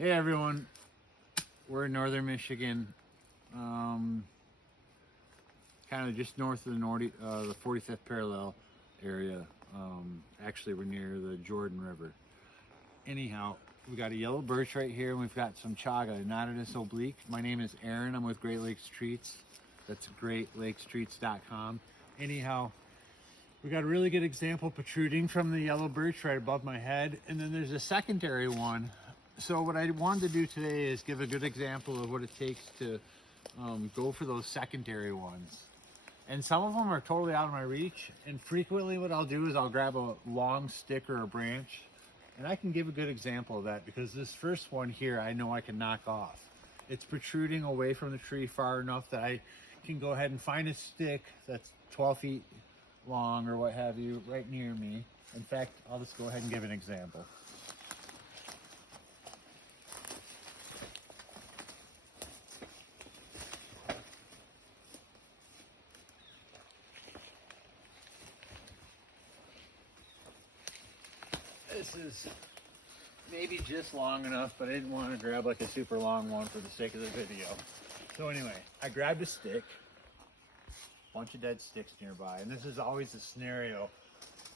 Hey everyone, we're in northern Michigan, kind of just north of the 45th parallel area. Actually, we're near the Jordan River. Anyhow, we got a yellow birch right here, and we've got some chaga, Nodus oblique. My name is Aaron. I'm with Great Lakes Trests. That's greatlakestrests.com. Anyhow, we got a really good example protruding from the yellow birch right above my head, and then there's a secondary one. So what I wanted to do today is give a good example of what it takes to go for those secondary ones. And some of them are totally out of my reach, and frequently what I'll do is I'll grab a long stick or a branch, and I can give a good example of that because this first one here I know I can knock off. It's protruding away from the tree far enough that I can go ahead and find a stick that's 12 feet long or what have you right near me. In fact, I'll just go ahead and give an example. This is maybe just long enough, but I didn't want to grab like a super long one for the sake of the video. So anyway, I grabbed a stick, a bunch of dead sticks nearby, and this is always the scenario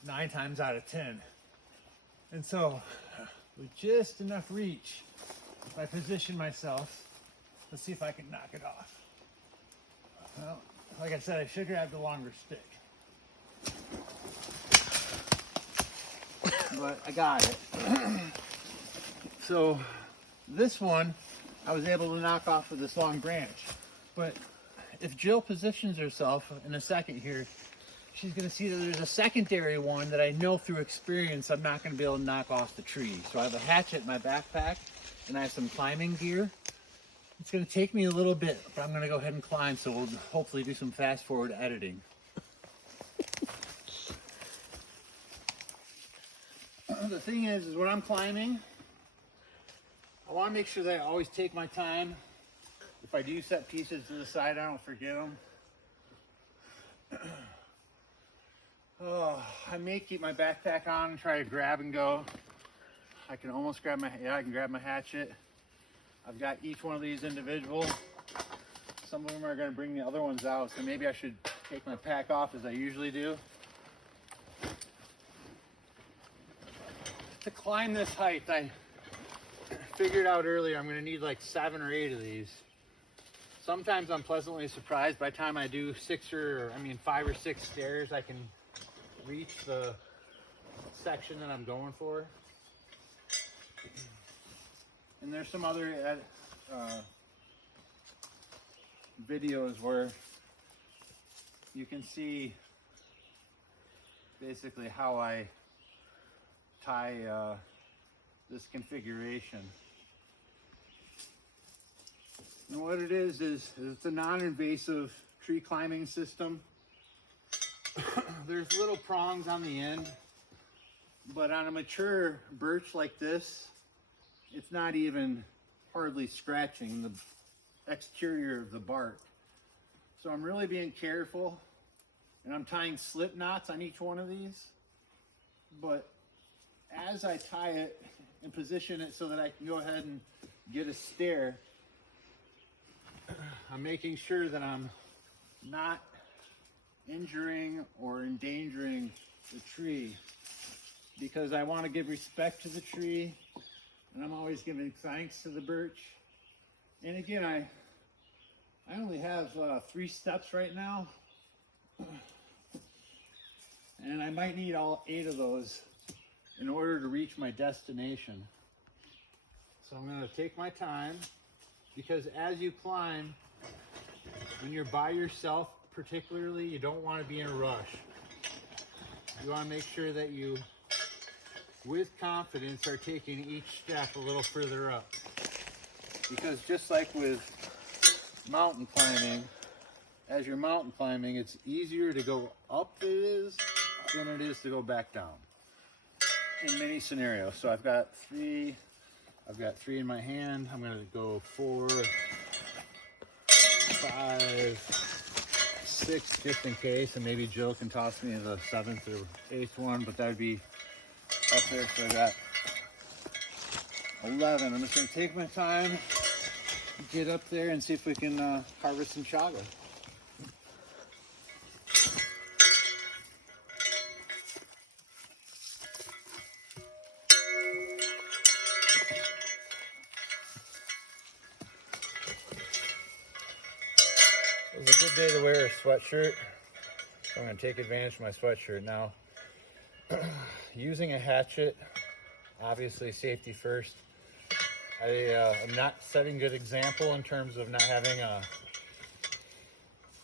9 times out of 10. And so with just enough reach, if I position myself, let's see if I can knock it off. Well, like I said, I should grab the longer stick. But I got it. So this one I was able to knock off with this long branch. But if Jill positions herself in a second here, she's going to see that there's a secondary one that I know through experience I'm not going to be able to knock off the tree. So I have a hatchet in my backpack and I have some climbing gear. It's going to take me a little bit, but I'm going to go ahead and climb, so we'll hopefully do some fast forward editing. The thing is when I'm climbing, I want to make sure that I always take my time. If I do set pieces to the side, I don't forget them. Oh, I may keep my backpack on and try to grab and go. I can almost grab I can grab my hatchet. I've got each one of these individual. Some of them are going to bring the other ones out, so maybe I should take my pack off as I usually do. To climb this height, I figured out earlier I'm going to need like 7 or 8 of these. Sometimes I'm pleasantly surprised. By the time I do 5 or 6 stairs, I can reach the section that I'm going for. And there's some other videos where you can see basically how I tie this configuration. And what it is it's a non-invasive tree climbing system. There's little prongs on the end, but on a mature birch like this, it's not even hardly scratching the exterior of the bark. So I'm really being careful, and I'm tying slip knots on each one of these. But as I tie it and position it so that I can go ahead and get a stair, I'm making sure that I'm not injuring or endangering the tree, because I want to give respect to the tree, and I'm always giving thanks to the birch. And again, I only have 3 steps right now, and I might need all 8 of those in order to reach my destination. So I'm going to take my time, because as you climb, when you're by yourself particularly, you don't want to be in a rush. You want to make sure that you, with confidence, are taking each step a little further up. Because just like with mountain climbing, as you're mountain climbing, it's easier to go up than it is to go back down in many scenarios. So I've got 3 in my hand. I'm going to go 4, 5, 6 just in case, and maybe Jill can toss me the 7th or 8th one, but that would be up there. So I got 11. I'm just going to take my time, get up there, and see if we can harvest some chaga. It was a good day to wear a sweatshirt. I'm going to take advantage of my sweatshirt now. Using a hatchet, obviously safety first. I am not setting good example in terms of not having a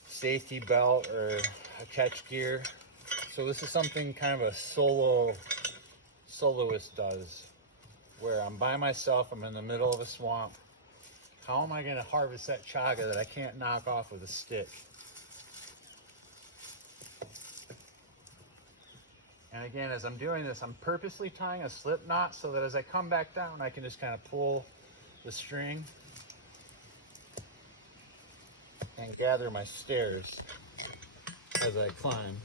safety belt or a catch gear. So this is something kind of a soloist does, where I'm by myself, I'm in the middle of a swamp. How am I going to harvest that chaga that I can't knock off with a stick? And again, as I'm doing this, I'm purposely tying a slip knot so that as I come back down, I can just kind of pull the string and gather my stairs as I climb.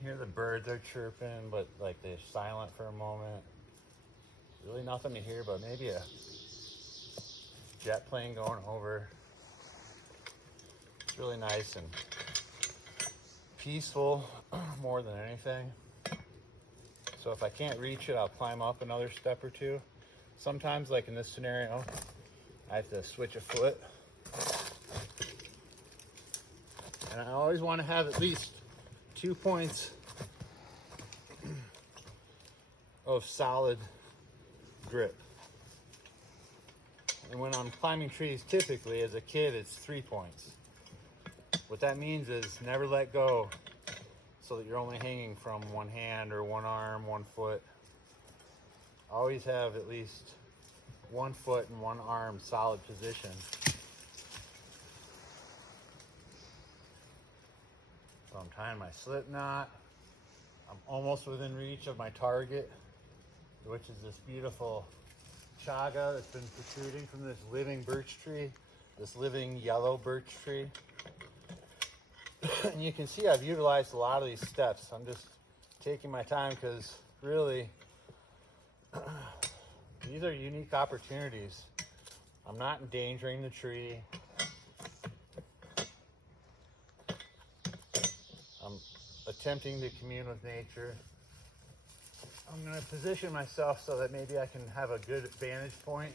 Hear the birds are chirping, but like they're silent for a moment. Really nothing to hear, but maybe a jet plane going over. It's really nice and peaceful more than anything. So if I can't reach it, I'll climb up another step or two. Sometimes, like in this scenario, I have to switch a foot. And I always want to have at least 2 points of solid grip. And when I'm climbing trees, typically as a kid, it's 3 points. What that means is never let go so that you're only hanging from one hand or one arm, 1 foot. Always have at least 1 foot and 1 arm solid position. So I'm tying my slip knot. I'm almost within reach of my target, which is this beautiful chaga that's been protruding from this living birch tree, this living yellow birch tree. And you can see I've utilized a lot of these steps. I'm just taking my time because really these are unique opportunities. I'm not endangering the tree. I'm attempting to commune with nature. I'm going to position myself so that maybe I can have a good vantage point.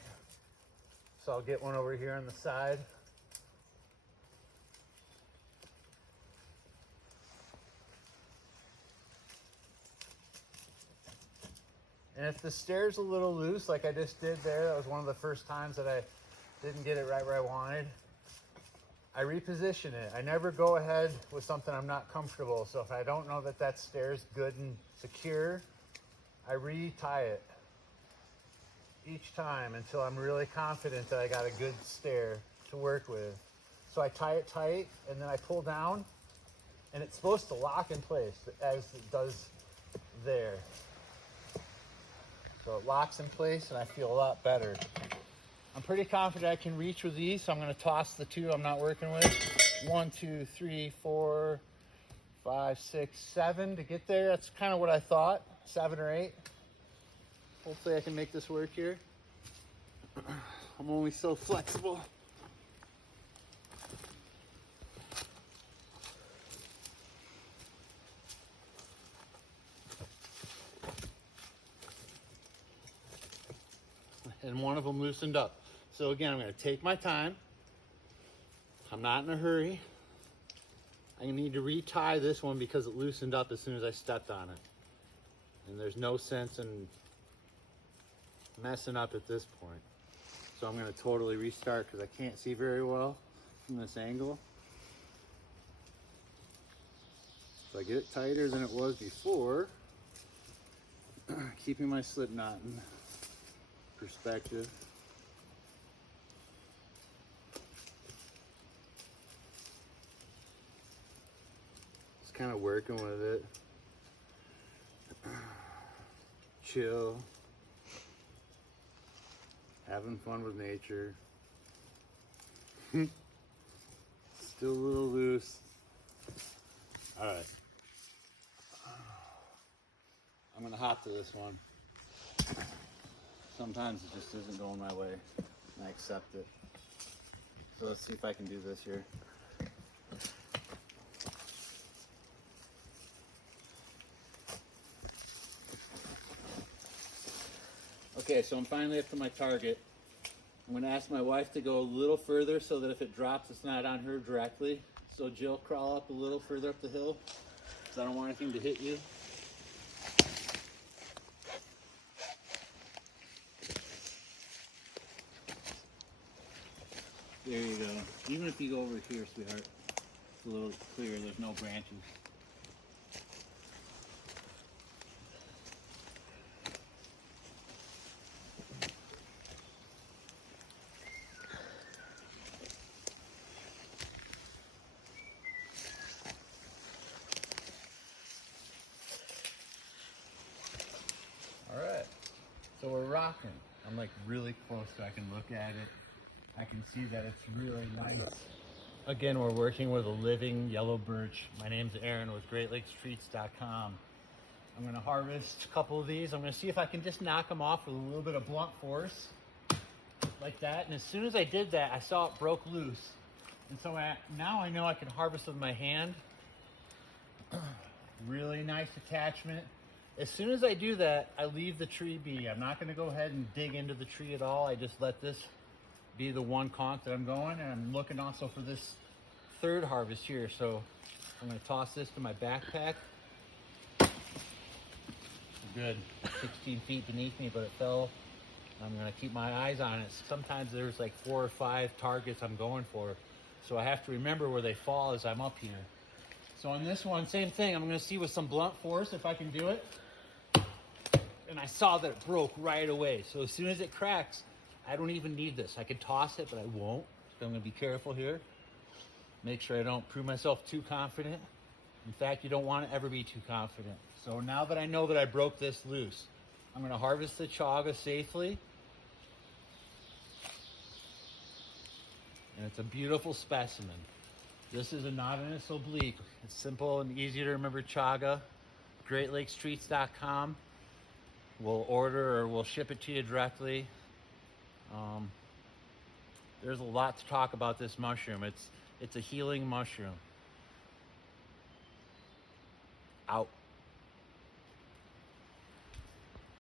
So I'll get one over here on the side. And if the stair's a little loose, like I just did there, that was one of the first times that I didn't get it right where I wanted, I reposition it. I never go ahead with something I'm not comfortable. So if I don't know that that stair's good and secure, I retie it each time until I'm really confident that I got a good stair to work with. So I tie it tight and then I pull down, and it's supposed to lock in place as it does there. So it locks in place and I feel a lot better. I'm pretty confident I can reach with these, so I'm going to toss the 2 I'm not working with. 1, 2, 3, 4, 5, 6, 7 to get there. That's kind of what I thought, 7 or 8. Hopefully I can make this work here. I'm only so flexible. And one of them loosened up. So again, I'm going to take my time. I'm not in a hurry. I need to retie this one because it loosened up as soon as I stepped on it. And there's no sense in messing up at this point. So I'm going to totally restart because I can't see very well from this angle. So I get it tighter than it was before, keeping my slip knot in perspective. Just kind of working with it. chill, having fun with nature. Still a little loose. All right. I'm gonna hop to this one. Sometimes it just isn't going my way, and I accept it. So let's see if I can do this here. Okay, so I'm finally up to my target. I'm gonna ask my wife to go a little further so that if it drops, it's not on her directly. So Jill, crawl up a little further up the hill, because I don't want anything to hit you. There you go. Even if you go over here, sweetheart, it's a little clearer. There's no branches. All right. So we're rocking. I'm like really close so I can look at it. I can see that it's really nice. Again, we're working with a living yellow birch. My name's Aaron with GreatLakesTrests.com. I'm gonna harvest a couple of these. I'm gonna see if I can just knock them off with a little bit of blunt force, like that. And as soon as I did that, I saw it broke loose. And so now I know I can harvest with my hand. Really nice attachment. As soon as I do that, I leave the tree be. I'm not gonna go ahead and dig into the tree at all. I just let this be the one conch that I'm going, and I'm looking also for this third harvest here. So I'm gonna toss this to my backpack. Good, 16 feet beneath me, but it fell. I'm gonna keep my eyes on it. Sometimes there's like 4 or 5 targets I'm going for. So I have to remember where they fall as I'm up here. So on this one, same thing. I'm gonna see with some blunt force if I can do it. And I saw that it broke right away. So as soon as it cracks, I don't even need this. I could toss it, but I won't. So I'm gonna be careful here. Make sure I don't prove myself too confident. In fact, you don't want to ever be too confident. So now that I know that I broke this loose, I'm gonna harvest the chaga safely. And it's a beautiful specimen. This is a Nautilus oblique. It's simple and easy to remember chaga. GreatLakesTrests.com. We'll order or we'll ship it to you directly. There's a lot to talk about this mushroom. It's a healing mushroom. Out.